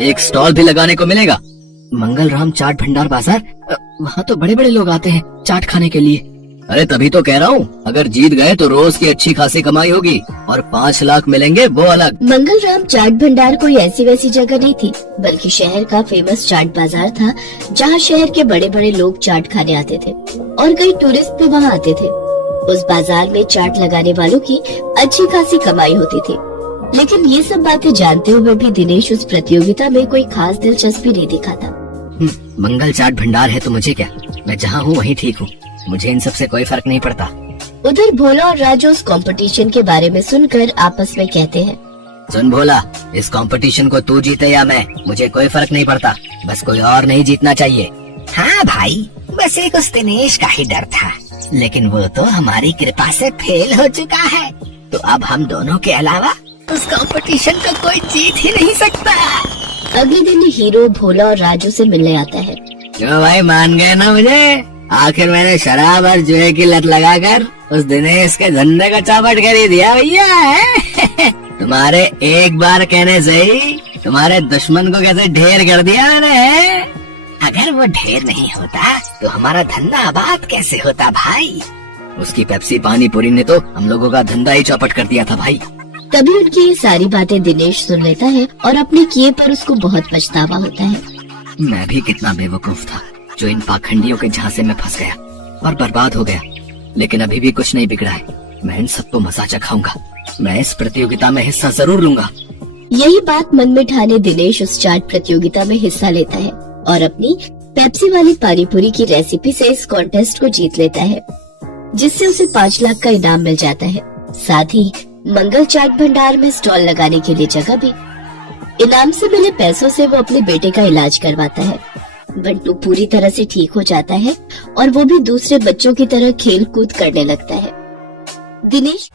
एक स्टॉल भी लगाने को मिलेगा। मंगल राम चाट भंडार बाजार, वहाँ तो बड़े बड़े लोग आते हैं चाट खाने के लिए। अरे तभी तो कह रहा हूँ, अगर जीत गए तो रोज की अच्छी खासी कमाई होगी और 5 लाख मिलेंगे वो अलग। मंगल राम चाट भंडार कोई ऐसी वैसी जगह नहीं थी, बल्कि शहर का फेमस चाट बाजार था, जहाँ शहर के बड़े बड़े लोग चाट खाने आते थे और कई टूरिस्ट भी वहाँ आते थे। उस बाजार में चाट लगाने वालों की अच्छी खासी कमाई होती थी, लेकिन ये सब बातें जानते हुए भी दिनेश उस प्रतियोगिता में कोई खास दिलचस्पी नहीं दिखाता। मंगल चाट भंडार है तो मुझे क्या, मैं जहाँ हूँ वहीं ठीक हूँ, मुझे इन सब से कोई फर्क नहीं पड़ता। उधर भोला और राजू उस कंपटीशन के बारे में सुनकर आपस में कहते हैं, सुन भोला, इस कंपटीशन को तू जीते या मैं, मुझे कोई फर्क नहीं पड़ता, बस कोई और नहीं जीतना चाहिए। हाँ भाई, बस एक उस दिनेश का ही डर था, लेकिन वो तो हमारी कृपा से फेल हो चुका है, तो अब हम दोनों के अलावा उस कंपटीशन को कोई जीत ही नहीं सकता। अगले दिन हीरो भोला और राजू से मिलने आता है। क्यों भाई, मान गए ना मुझे? आखिर मैंने शराब और जुए की लत लगाकर उस दिनेश के धंधे को चौपट कर ही दिया भैया है। तुम्हारे एक बार कहने से ही तुम्हारे दुश्मन को कैसे ढेर कर दिया मैंने। अगर वो ढेर नहीं होता तो हमारा धंधा आबाद कैसे होता भाई। उसकी पेप्सी पानी पूरी ने तो हम लोगों का धंधा ही चौपट कर दिया था भाई। तभी उनकी ये सारी बातें दिनेश सुन लेता है और अपने किए पर उसको बहुत पछतावा होता है। मैं भी कितना बेवकूफ था जो इन पाखंडियों के झांसे में फंस गया और बर्बाद हो गया, लेकिन अभी भी कुछ नहीं बिगड़ा है। मैं इन सबको मजा चखाऊंगा, मैं इस प्रतियोगिता में हिस्सा जरूर लूंगा। यही बात मन में ठाने दिनेश उस चाट प्रतियोगिता में हिस्सा लेता है और अपनी पेप्सी वाली पानी पूरी की रेसिपी से इस कॉन्टेस्ट को जीत लेता है, जिससे उसे 5 लाख का इनाम मिल जाता है। साथ ही मंगल चाट भंडार में स्टॉल लगाने के लिए जगह भी। इनाम से मिले पैसों से वो अपने बेटे का इलाज करवाता है। बंटू पूरी तरह से ठीक हो जाता है और वो भी दूसरे बच्चों की तरह खेल कूद करने लगता है। दिनेश